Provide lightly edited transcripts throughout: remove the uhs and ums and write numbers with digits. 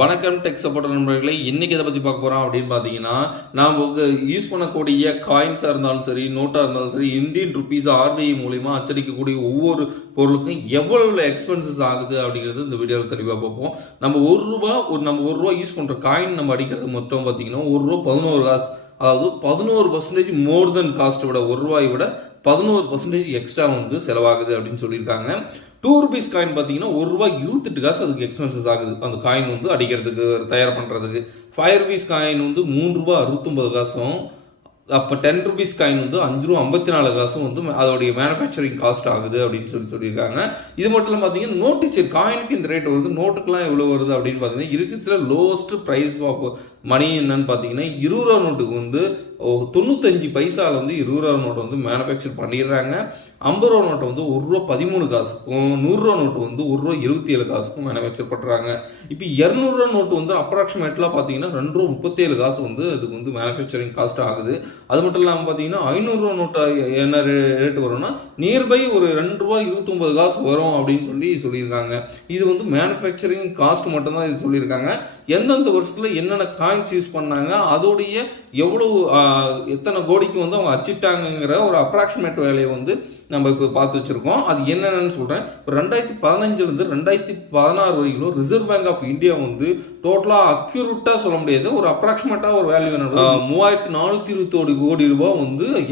வணக்கம் tech support நண்பர்களே. இன்னைக்கு இதை பற்றி பார்க்க போகிறோம் அப்படின்னு பார்த்தீங்கன்னா, நாம் யூஸ் பண்ணக்கூடிய காயின்ஸாக இருந்தாலும் சரி, நோட்டாக இருந்தாலும் சரி, இந்தியன் ருபீஸ் ஆர்பிஐ மூலிமா அச்சடிக்கக்கூடிய ஒவ்வொரு பொருளுக்கும் எவ்வளவு எக்ஸ்பென்சஸ் ஆகுது அப்படிங்கிறது இந்த வீடியோவில் தெளிவாக பார்ப்போம். நம்ம ஒரு ரூபா யூஸ் பண்ணுற காயின் நம்ம அடிக்கிறது மொத்தம் பார்த்தீங்கன்னா ₹1 11 காசு. அதாவது 11% மோர் தென் காஸ்ட்டை விட ₹1 விட 11% எக்ஸ்ட்ரா செலவாகுது அப்படின்னு சொல்லியிருக்காங்க. ₹2 காயின் பார்த்தீங்கன்னா ₹1 28 காசு அதுக்கு எக்ஸ்பென்சஸ் ஆகுது. அந்த காயின் அடிக்கிறதுக்கு தயார் பண்ணுறதுக்கு. ₹5 காயின் ₹3 69 காசும். அப்போ ₹10 காயின் ₹5 54 காசும் அதோடைய மேனுஃபேக்சரிங் காஸ்ட் ஆகுது அப்படின்னு சொல்லியிருக்காங்க. இது மட்டும் இல்லை பார்த்தீங்கன்னா நோட்டு காயினுக்கு இந்த ரேட் வருது, நோட்டுக்கெலாம் எவ்வளோ வருது அப்படின்னு பார்த்தீங்கன்னா இருக்கிறதுல லோவஸ்ட் ப்ரைஸ் ஆஃப் மணி என்னன்னு பார்த்தீங்கன்னா ₹20 நோட்டுக்கு 95 பைசாவில் ₹20 நோட்டை மேனுஃபேக்சர் பண்ணிடுறாங்க. ₹50 நோட்டை ₹1 13 காசுக்கும், ₹100 நோட்டு ₹1 77 காசுக்கும் மேனுஃபேக்சர் பண்ணுறாங்க. இப்போ ₹200 நோட்டு அப்ராக்சிமேட்லாம் பார்த்தீங்கன்னா ₹2 37 காசு அதுக்கு மேனுஃபேக்சரிங் காஸ்ட் ஆகுது. அது மட்டும் இல்லாமல் பார்த்தீங்கன்னா ₹500 நோட்டை என்ன ரேட்டு வரும்னா நியர்பை ஒரு ₹2 29 காசு வரும் அப்படின்னு சொல்லியிருக்காங்க. இது மேனுஃபேக்சரிங் காஸ்ட் மட்டும்தான் இது சொல்லியிருக்காங்க. எந்தெந்த வருஷத்தில் என்னென்ன காயின்ஸ் யூஸ் பண்ணாங்க, அதோடைய எவ்வளவு எத்தனை கோடிக்கு அவங்க அச்சிட்டாங்கிற ஒரு அப்ராக்சிமேட் வேலையை நம்ம இப்போ பார்த்து வச்சுருக்கோம். அது என்னென்னு சொல்கிறேன். இப்போ 2015 2016 வரைக்கும் ரிசர்வ் பேங்க் ஆஃப் இந்தியா டோட்டலாக அக்யூரேட்டாக சொல்ல முடியாது, ஒரு அப்ராக்சிமேட்டாக ஒரு வேல்யூ ₹3421 கோடி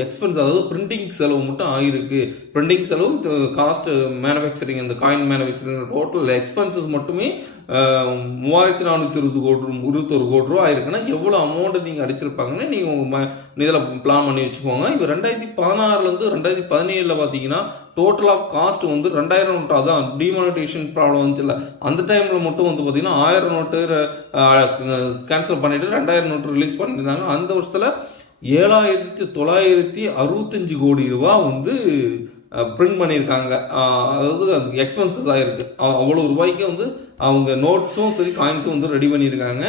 எக்ஸ்பென்ஸ், அதாவது பிரிண்டிங் செலவு மட்டும் ஆகிருக்கு. பிரிண்டிங் செலவு, காஸ்ட், மேனுஃபேக்சரிங், இந்த காயின் மேனுஃபேக்சரிங் டோட்டல் எக்ஸ்பென்சஸ் மட்டுமே ₹3421 கோடி ரூபா ஆயிருக்குன்னா எவ்வளோ அமௌண்ட் நீங்கள் அடிச்சிருப்பாங்கன்னு நீங்கள் இதில் பிளான் பண்ணி வச்சுக்கோங்க. இப்போ 2016 2017 பார்த்தீங்கன்னா டோட்டல் ஆஃப் காஸ்ட் 2000 நோட்டு, அதான் டிமானிட்டேஷன் ப்ராப்ளம் வந்துச்சுல்ல, அந்த டைமில் மட்டும் பார்த்தீங்கன்னா 1000 நோட்டு கேன்சல் பண்ணிட்டு 2000 நோட்டு ரிலீஸ் பண்ணியிருந்தாங்க. அந்த வருஷத்தில் 7965 கோடி ரூபா பிரிண்ட் பண்ணியிருக்காங்க. அதாவது அதுக்கு எக்ஸ்பென்சஸ் ஆகிருக்கு. அவ்வளோ ரூபாய்க்கு அவங்க நோட்ஸும் சரி காயின்ஸும் ரெடி பண்ணியிருக்காங்க.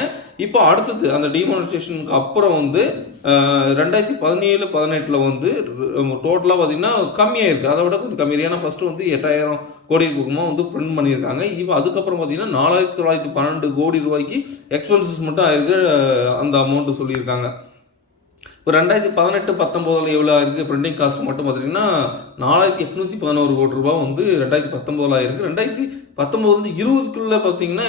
இப்போ அடுத்தது அந்த டிமானிட்டேஷனுக்கு அப்புறம் 2017-18 டோட்டலாக பார்த்தீங்கன்னா கம்மியாக இருக்குது. அதை விட கொஞ்சம் கம்மி. ஏன்னா ஃபஸ்ட்டு 8000 கோடி பக்கமாக பிரிண்ட் பண்ணியிருக்காங்க. இப்போ அதுக்கப்புறம் பார்த்தீங்கன்னா 4912 கோடி ரூபாய்க்கு எக்ஸ்பென்சஸ் மட்டும் ஆயிருக்கு. அந்த அமௌண்ட்டு சொல்லியிருக்காங்க. இப்போ 2018-19 எவ்வளோ இருக்குது பிரிண்டிங் காஸ்ட் மட்டும் பார்த்தீங்கன்னா 4811 கோடி ரூபா 2019 ஆயிருக்கு. 2019 20க்குள்ளே பார்த்தீங்கன்னா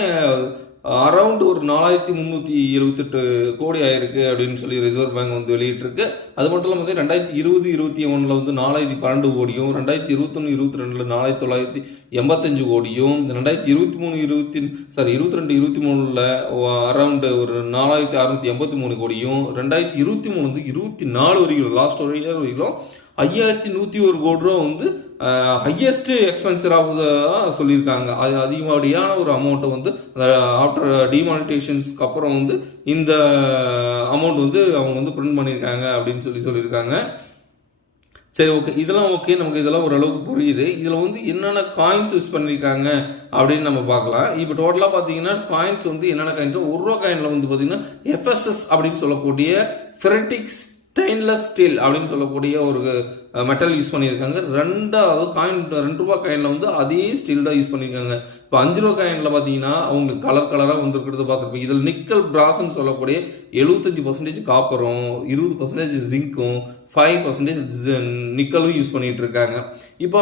அரௌண்ட் ஒரு 4378 கோடி ஆயிருக்கு அப்படின்னு ரிசர்வ் பேங்க் வெளியிட்டிருக்கு. அது மட்டும் இல்லாமல் 2020-21 4012 கோடியும், 2021-22 4985 கோடியும், 2023 அரௌண்ட் ஒரு 4683 கோடியும், 2023 24 வரைக்கும் லாஸ்ட் ஒரு இயர் வரைக்கும் 5101 கோடி ரூபா ஹையஸ்ட் எக்ஸ்பென்சராக சொல்லியிருக்காங்க. அது அதிகப்படியான ஒரு அமௌண்ட்டை ஆஃப்டர் டிமானிட்டேஷன்ஸ்க்கு அப்புறம் இந்த அமௌண்ட் அவங்க பிரிண்ட் பண்ணியிருக்காங்க அப்படின்னு சொல்லியிருக்காங்க. சரி, ஓகே, இதெல்லாம் ஓகே, நமக்கு இதெல்லாம் ஓரளவுக்கு புரியுது. இதில் என்னென்ன காயின்ஸ் யூஸ் பண்ணியிருக்காங்க அப்படின்னு நம்ம பார்க்கலாம். இப்போ டோட்டலாக பார்த்தீங்கன்னா காயின்ஸ் என்னென்ன காயின்ஸ், ₹1 காயினில் பார்த்தீங்கன்னா FSS அப்படின்னு சொல்லக்கூடிய ஃபெரட்டிக் ஸ்டெயின்லெஸ் ஸ்டீல் அப்படின்னு சொல்லக்கூடிய ஒரு மெட்டல் யூஸ் பண்ணியிருக்காங்க. ரெண்டாவது காயின் ₹2 காயினில் அதே ஸ்டீல் தான் யூஸ் பண்ணியிருக்காங்க. இப்போ ₹5 காயினில் பார்த்தீங்கன்னா அவங்களுக்கு கலராக இருக்கிறத பார்த்துருப்பீங்க. இதில் நிக்கல் பிராஸ்ன்னு சொல்லக்கூடிய 75% காப்பரும், 20% ஜிங்க்கும், 5% நிக்கலும் யூஸ் பண்ணிட்டு இருக்காங்க. இப்போ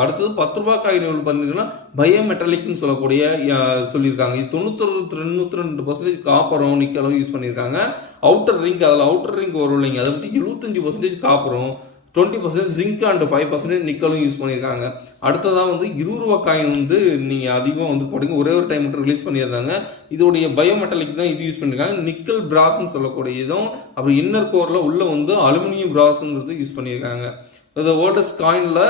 அடுத்தது ₹10 காயின் பார்த்தீங்கன்னா பயோமெட்டலிக்னு சொல்லியிருக்காங்க. இது 92% காப்பரும் நிக்கலும் யூஸ் பண்ணியிருக்காங்க. அவுட்டர் ரிங் வரும் இல்லைங்க, அதை பற்றி 75% காப்பரும், 20% ஜிங்க் அண்ட் 5% நிக்கலும் யூஸ் பண்ணியிருக்காங்க. அடுத்ததாக ₹20 காயின் நீங்கள் அதிகமாக போட்டிங்க, ஒரே ஒரு டைம் மட்டும் ரிலீஸ் பண்ணியிருந்தாங்க. இதோடைய பயோமெட்டலிக் தான் இது யூஸ் பண்ணியிருக்காங்க. நிக்கல் பிராஸ்ன்னு சொல்லக்கூடிய இதுவும், அப்புறம் இன்னர் கோரில் உள்ள அலுமினியம் பிராஸ்ங்கிறது யூஸ் பண்ணியிருக்காங்க. இந்த ஓல்டஸ்ட் காயினில்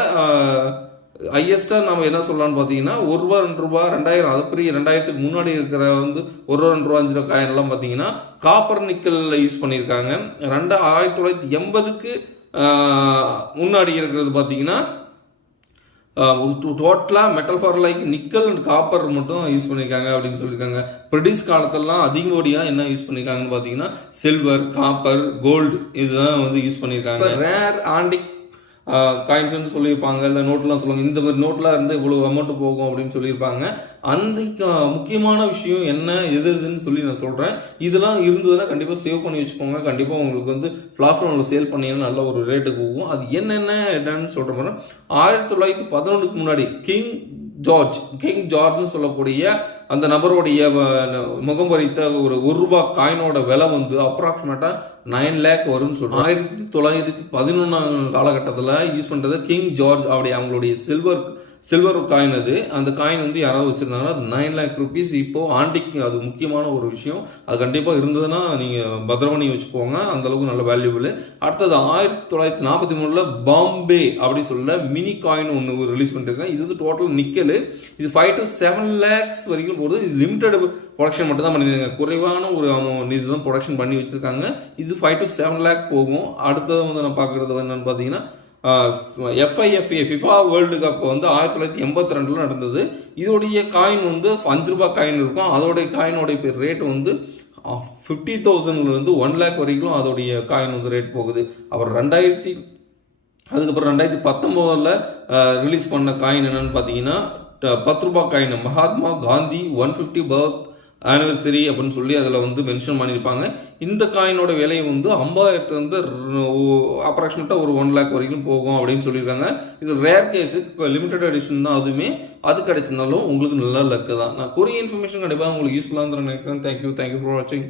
ஹையஸ்ட்டாக நம்ம என்ன சொல்லலாம்னு பார்த்தீங்கன்னா ₹1 ₹2 2000, அது பெரிய 2000க்கு முன்னாடி இருக்கிற ₹1 2 5 காயின்லாம் பார்த்தீங்கன்னா காப்பர் நிக்கல் யூஸ் பண்ணியிருக்காங்க. 1980க்கு முன்னாடி இருக்கிறது பார்த்தீங்கன்னா டோட்டலாக metal for like nickel and copper மட்டும் யூஸ் பண்ணியிருக்காங்க அப்படின்னு சொல்லியிருக்காங்க. பிரிட்டிஷ் காலத்திலலாம் அதிகப்படியாக என்ன யூஸ் பண்ணியிருக்காங்கன்னு பார்த்தீங்கன்னா சில்வர், காப்பர், கோல்டு இதுதான் யூஸ் பண்ணியிருக்காங்க. ரேர் ஆன்டிக் காயின்ஸ் வந்து சொல்லியிருப்பாங்க, இல்லை நோட்லாம் சொல்லுவாங்க, இந்த மாதிரி நோட்லாம் இருந்து இவ்வளோ அமௌண்ட் போகும் அப்படின்னு சொல்லியிருப்பாங்க. அந்த முக்கியமான விஷயம் என்ன எதுன்னு சொல்லி நான் சொல்கிறேன். இதெல்லாம் இருந்ததுன்னா கண்டிப்பாக சேவ் பண்ணி வச்சுக்கோங்க. கண்டிப்பாக உங்களுக்கு வந்து பிளாட்ஃபார்மில் சேல் பண்ணீங்கன்னா நல்ல ஒரு ரேட்டுக்கு போகும். அது என்னன்னு சொல்கிற மாதிரி 1911க்கு முன்னாடி கிங் ஜார்ஜ்னு சொல்லக்கூடிய அந்த நபருடைய முகம் வரைத்த ஒரு ரூபாய் காயினோட விலை வந்து அப்ராக்சிமேட்டாக 9 lakh வரும்னு சொல்கிறோம். 1911 காலகட்டத்தில் யூஸ் பண்ணுறது கிங் ஜார்ஜ் அவங்களுடைய சில்வர் காயின். அந்த காயின் வந்து யாராவது வச்சுருந்தாங்கன்னா அது 9 lakh rupees. இப்போது ஆண்டிக்கு அது முக்கியமான ஒரு விஷயம். அது கண்டிப்பாக இருந்ததுன்னா நீங்கள் பத்திரமணி வச்சுக்கோங்க, அந்தளவுக்கு நல்ல வேல்யூபிள். அடுத்தது 1943 பாம்பே அப்படி சொல்ல மினி காயின் ஒன்று ரிலீஸ் பண்ணிருக்காங்க. இது வந்து டோட்டல் நிக்கல். இது 5 to 7 lakhs வரைக்கும் போகுது. இது லிமிடெட் ப்ரொடக்ஷன் மட்டும் தான் பண்ணியிருக்காங்க. குறைவான ஒரு இதுதான் ப்ரொடக்ஷன் பண்ணி வச்சுருக்காங்க. இது 5 to 7 lakh போகும். அடுத்தது வந்து நான் பார்க்குறது என்னன்னு பார்த்தீங்கன்னா FIFA வேர்ல்டு கப் வந்து 1982 நடந்தது. இதோடைய காயின் வந்து 5 ரூபாய் காயின் இருக்கும். அதோடைய காயினோடைய ரேட் வந்து 50,000 1 lakh வரைக்கும் அதோடைய காயின் வந்து ரேட் போகுது. அப்புறம் அதுக்கப்புறம் 2019 ரிலீஸ் பண்ண காயின் என்னன்னு பார்த்தீங்கன்னா 10 ரூபாய் coin Mahatma Gandhi 150 birth anniversary அப்படின்னு சொல்லி அதில் வந்து மென்ஷன் பண்ணியிருப்பாங்க. இந்த காயினோட விலை வந்து 50,000 அப்ராக்சிமேட்டாக ஒரு 1 lakh வரைக்கும் போகும் அப்படின்னு சொல்லியிருக்காங்க. இது ரேர் கேஸு, லிமிடெட் எடிஷன் தான். அதுவுமே அது கிடைச்சிருந்தாலும் உங்களுக்கு நல்ல லக்கு தான். நான் கூறிய இன்ஃபர்மேஷன் கண்டிப்பாக உங்களுக்கு யூஸ்ஃபுல்லாக நினைக்கிறேன். தேங்க்யூ ஃபார் வாட்சிங்.